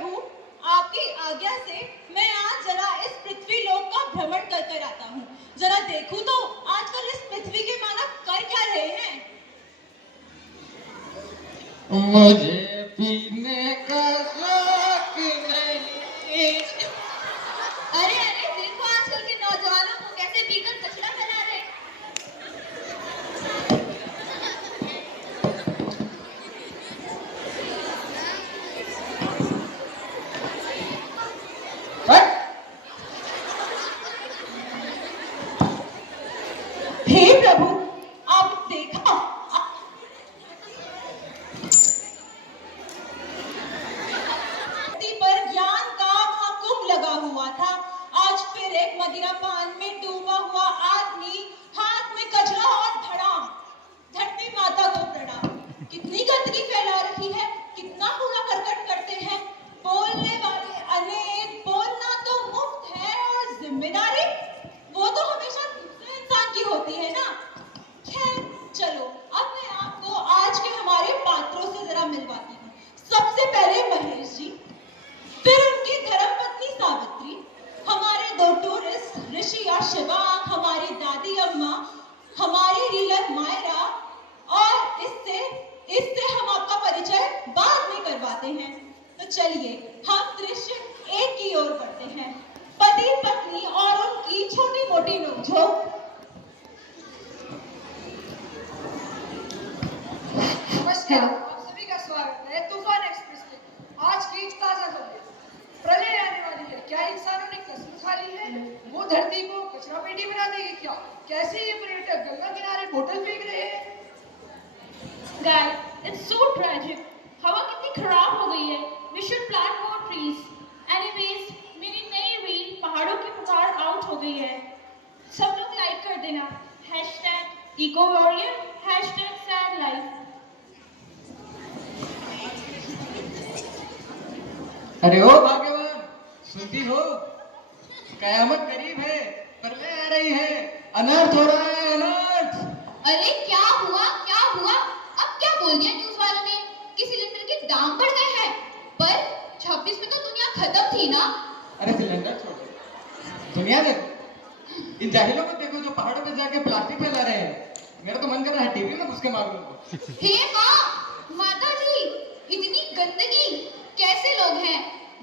प्रभु, आपकी आज्ञा से मैं आज जरा इस पृथ्वी लोक का भ्रमण कर कर आता हूँ। जरा देखूं तो आजकल इस पृथ्वी के मानव कर क्या रहे हैं। मुझे पीने का शौक नहीं। अरे अरे, देखो आजकल के नौजवानों को कैसे पीकर कचरा फैला रहे। हे प्रभु, आप देखा, पर ज्ञान का महाकुंभ लगा हुआ था। आज फिर एक मदिरा पान में डूबा हुआ आदमी, हाथ में कचरा और धड़ाम। धरती माता को प्रणाम। कितनी गंदगी फैला रखी है, कितना कूड़ा करकट करते हैं। बोलने वाले अनेक, बोलना तो मुफ्त है और जिम्मेदारी वो तो हमेशा दूसरे इंसान की होती है ना। खैर चलो, अब मैं आपको आज के हमारे पात्रों से जरा मिलवाती हूँ। सबसे पहले महेश जी, फिर उनकी धर्मपत्नी सावित्री, हमारे दो टूरिस्ट ऋषि और शिवांग, हमारी दादी अम्मा, हमारी रीलन मायरा, और इससे हम आपका परिचय बाद में करवाते हैं। तो चलिए हम दृश्य एक की ओर बढ़ते हैं। पति पत्नी और उनकी छोटी मोटी नोकझोंक। नमस्कार, आप सभी का स्वागत है तूफान एक्सप्रेस में। आज की ताजा खबर, प्रलय आने वाली है। क्या इंसानों ने कसम खा ली है? वो धरती को कचरा पेटी बना देगी क्या? कैसे ये पर्यटक गंगा किनारे बोतल फेंक रहे हैं? Guys, it's so tragic. हवा कितनी खराब हो गई है. We should plant more trees. Anyways, मेरी नई रील पहाड़ों की पुकार आउट हो गई है. सब लोग लाइक कर देना. #EcoWarrior, #SadLife. अरे ओ भाग्यवान, सुनती हो? कयामत करीब है, प्रलय आ रही है, अनर्थ हो रहा है, अनर्थ। अरे क्या हुआ, क्या हुआ? अब क्या बोल दिया न्यूज़ वालों ने कि सिलेंडर के दाम बढ़ गए हैं? पर 26 में तो दुनिया खत्म थी ना। अरे सिलेंडर छोड़ो, दुनिया देखो। इन जाहिलों को देखो जो पहाड़ों पे जाके प्लास्टिक फैला रहे हैं। मेरा तो मन कर रहा है टीवी में घुस के मारूं उनको। हे माँ, माता जी, इतनी गंदगी, कैसे लोग हैं?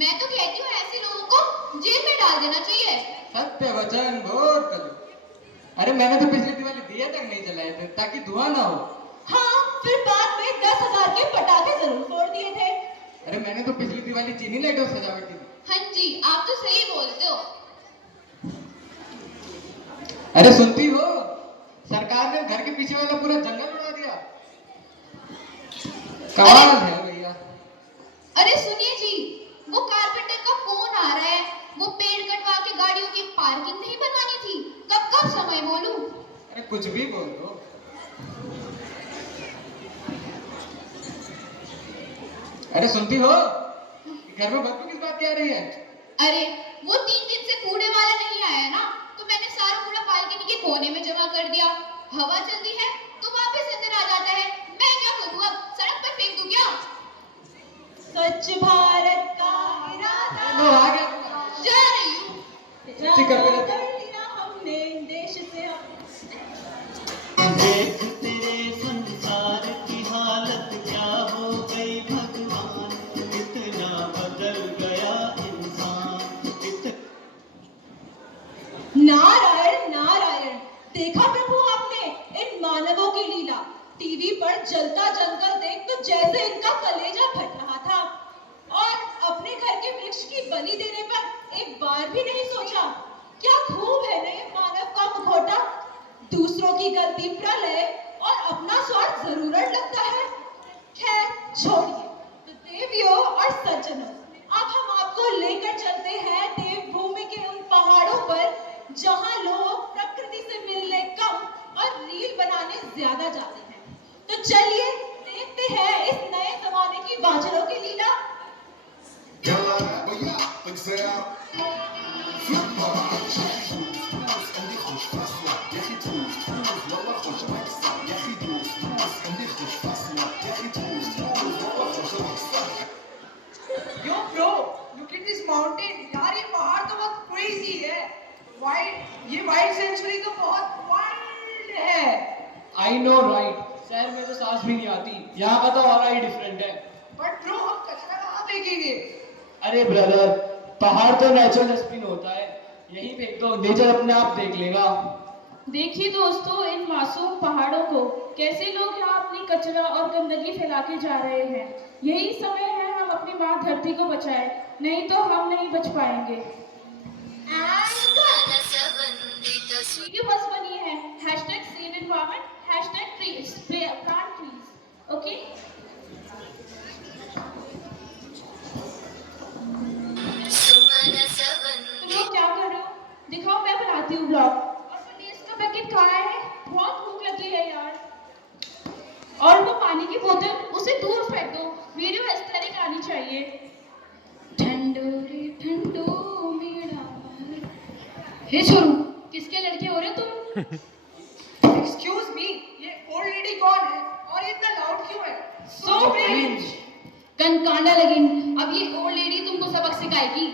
मैं तो कहती हूँ ऐसे लोगों को जेल में डाल देना चाहिए। सत्य वचन घोर कलयुग। अरे मैंने तो पिछली दिवाली दिए तक नहीं जलाए थे ताकि धुआं ना हो। हाँ, फिर बाद में 10,000 के पटाखे जरूर फोड़ दिए थे। अरे मैंने तो पिछली दिवाली चीनी लाइटों से सजावट की थी। हाँ जी, आप तो सही बोलते हो। अरे सुनती हो? सरकार ने घर के पीछे वाला पूरा जंगल उड़ा दिया। कमाल है भैया। अरे सुनिए जी, वो कारपेंटर का फोन आ रहा है। वो पेड़ कटवा के गाड़ियों की पार्किंग नहीं बनवानी थी। कब कब समय बोलूं? अरे कुछ भी बोल दो। अरे सुनती हो? घर में बदबू किस बात की आ रही है? अरे वो 3 दिन से कूड़े वाला नहीं आया ना, तो मैंने सारा कूड़ा बालकनी के कोने में जमा कर दिया। हवा चलती है तो वापस अंदर आ जाता है। मैं क्या करूं अब? सड़क पर फेंक दूं क्या? स्वच्छ भारत का इरादा लो आ गया। जा रही हूँ। ठीक कर लिया हमने देश से। देख तेरे संसार की हालत क्या हो गई भगवान, इतना बदल गया इंसान। नारायण नारायण, देखा प्रभु आपने इन मानवों की लीला। टीवी पर जलता जंगल देख तो जैसे इनका कलेजा फट रहा था, और अपने घर के वृक्ष की बलि देने पर एक बार भी नहीं सोचा। क्या खूब है ना मानव का मुखौटा। दूसरों की गलती प्रलय और अपना स्वार्थ जरूरत लगता है। खैर छोड़िए। तो देवियों और सज्जनों, अब हम आपको लेकर चलते हैं देवभूमि के उन पहाड़ों पर जहां लोग प्रकृति से मिलने कम और रील बनाने ज्यादा जाते हैं। तो चलिए देखते हैं इस नए जमाने की बाजरों की लीला। यो ब्रो, वाइल्ड सेंचुरी तो बहुत वाइल्ड है। आई नो राइट, शहर में तो सांस भी नहीं आती, यहाँ का तो वाला ही डिफरेंट है। बट ब्रो हम कचरा कहाँ फेंकेंगे? अरे ब्रदर, पहाड़ तो नेचुरल डस्टबिन होता है, यहीं फेंक दो, नेचर अपने आप देख लेगा। देखिए दोस्तों, इन मासूम पहाड़ों को, कैसे लोग यहाँ अपनी कचरा और गंदगी फैला के जा रहे हैं। यही समय है हम अपनी माँ धरती को बचाएं, नहीं तो हम नहीं बच पाएंगे। वीडियो बस बनी है #SaveEnvironment, #PlantTrees, ओके? तुम लोग क्या कर रहे हो? दिखाओ, मैं बनाती हूँ ब्लॉग। और वो लेस का पैकेट कहाँ है? बहुत भूख लगी है यार। और वो पानी की बोतल, उसे दूर फेंक दो, वीडियो एस्थेटिक आनी चाहिए। ठंडो रे ठंडो मेरा मन। हे छोरू, किसके लड़के हो रहे तुम? एक्सक्यूज मी, ये ओल्ड लेडी कौन है और ये इतना लाउड क्यों है? So cringe। कनकांडा लगिन, अब ये ओल्ड लेडी तुमको सबक सिखाएगी।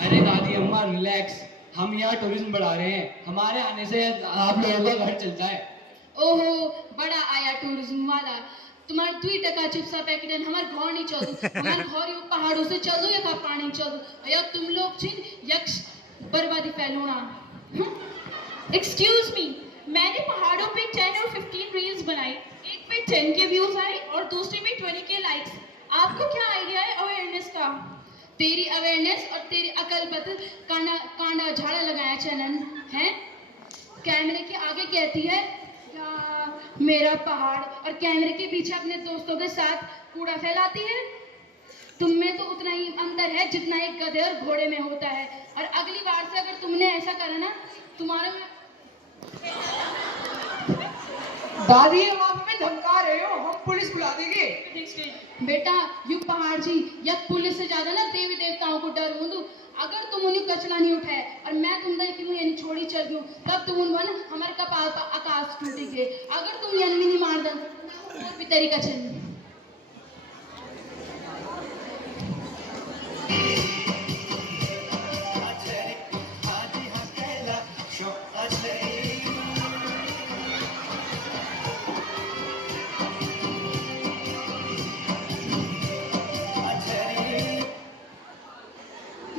अरे दादी अम्मा रिलैक्स, हम यहाँ टूरिज्म बढ़ा रहे हैं, हमारे आने से आप लोगों का घर चलता है। ओहो, बड़ा आया टूरिज्म वाला। तुम्हार 2 चिप्सा पैकेट है, हमार घर नहीं चल दू, हमार घर यो पहाड़ों से चल दू या का पानी चल दू, या तुम लोग छिन यक्ष बर्बादी फैलोना। एक्सक्यूज मी, मैंने पहाड़ों पे 10 और 15 रील्स बनाई, एक पे 10 के व्यूज आए और दूसरे में 20 के लाइक्स। आपको क्या आइडिया है अवेयरनेस का? तेरी अवेयरनेस और तेरी अकल बदल कांडा झाड़ा लगाया चलन है। कैमरे के आगे कहती है या मेरा पहाड़, और कैमरे के पीछे अपने दोस्तों के साथ कूड़ा फैलाती है। तुम में तो उतना ही अंतर है जितना एक गधे और घोड़े में होता है। और अगली बार से अगर तुमने ऐसा करा ना, तुम्हारे में दादी हम आप हमें धमका रहे हो, हम पुलिस बुला देंगे। बेटा, यू पहाड़ जी या पुलिस से ज्यादा ना देवी देवताओं को डर हूं। अगर तुम उन्हें कचरा नहीं उठाए और मैं तुम दे क्यों यानी छोड़ी चल दूं, तब तुम उन हमारे कपाल पर आकाश टूटेगे। अगर तुम यानी नहीं मार दो और भी तरीका चल।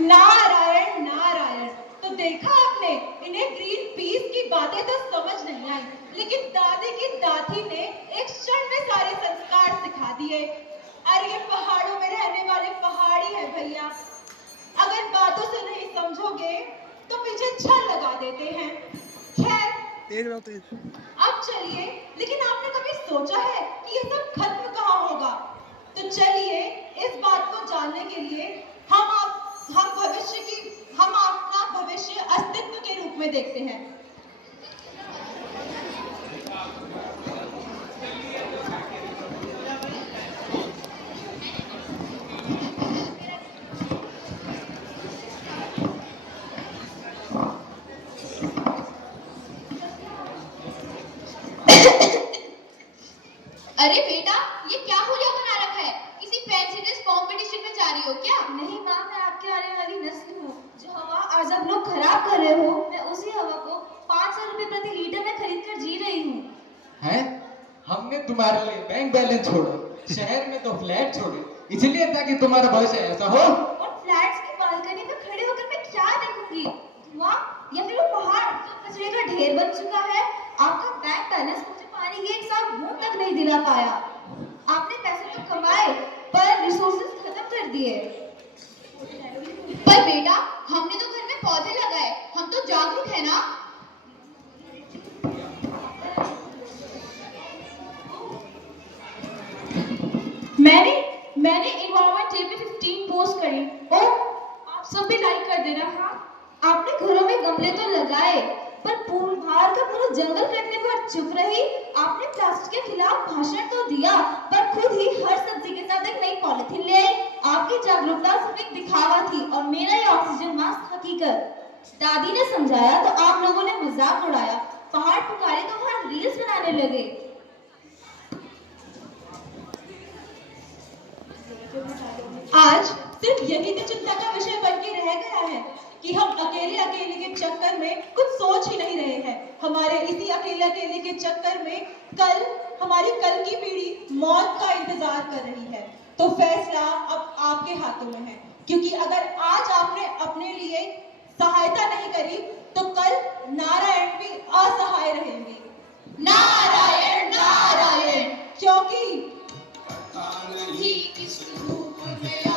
नारायण नारायण। तो देखा आपने, इन्हें ग्रीन पीस की बातें तो समझ नहीं आई, लेकिन दादी की दादी ने एक क्षण में सारे संस्कार सिखा दिए। अरे ये पहाड़ों में रहने वाले पहाड़ी है भैया, अगर बातों से नहीं समझोगे तो पीछे छल लगा देते हैं। खैर अब चलिए, लेकिन आपने कभी सोचा है कि ये सब खत्म कहाँ होगा? तो चलिए इस बात को जानने के लिए हम अपना भविष्य अस्तित्व के रूप में देखते हैं। अरे बेटा, ये क्या हुलिया बना रखा है? किसी फैंसी ड्रेस कंपटीशन में जा रही हो क्या? नहीं माँ, मैं आपके आने वाली नस्ल हूँ। जो हवा आज आप लोग खराब कर रहे हो, मैं उसी हवा को 500 रुपए प्रति लीटर में खरीद कर जी रही हूँ। हैं? हमने तुम्हारे लिए बैंक बैलेंस छोड़ा, शहर में तो फ्लैट छोड़े, इसलिए ताकि तुम्हारा भविष्य ऐसा हो। और फ्लैट्स की बालकनी में खड़े होकर मैं क्या देखूंगी? धुआं या फिर वो पहाड़ जो कचरे का ढेर बन चुका है? आपका बैंक बैलेंस मुझे पानी की एक साथ बूंद तक नहीं दिला पाया। आपने पैसे तो कमाए पर रिसोर्सेज खत्म कर दिए। पर बेटा, हमने तो घर में पौधे लगाए, हम तो जागरूक है ना। मैंने एनवायरनमेंट डे पे 15 पोस्ट करी। ओ, आप सब भी लाइक कर देना। हाँ, आपने घरों में गमले तो लगाए, पर बाहर का पूरा जंगल कटने पर चुप रही। आपने प्लास्टिक के खिलाफ भाषण तो दिया, पर खुद ही हर सब्जी के साथ एक नई पॉलिथीन ले आई। आपकी जागरूकता सिर्फ एक दिखावा थी और मेरा ये ऑक्सीजन मास्क हकीकत। दादी ने समझाया तो आप लोगों ने मजाक उड़ाया, पहाड़ पुकारे तो वहां रील्स बनाने लगे। आज सिर्फ यही तो चिंता का विषय बन के रह गया है कि हम अकेले अकेले के चक्कर में कुछ सोच ही नहीं रहे हैं। हमारे इसी अकेले अकेले के चक्कर में हमारी कल की पीढ़ी मौत का इंतजार कर रही है। तो फैसला अब आपके हाथों में है, क्योंकि अगर आज आपने अपने लिए सहायता नहीं करी तो कल नारायण भी असहाय रहेंगे। नारायण नारायण, क्योंकि पता नहीं किस रूप में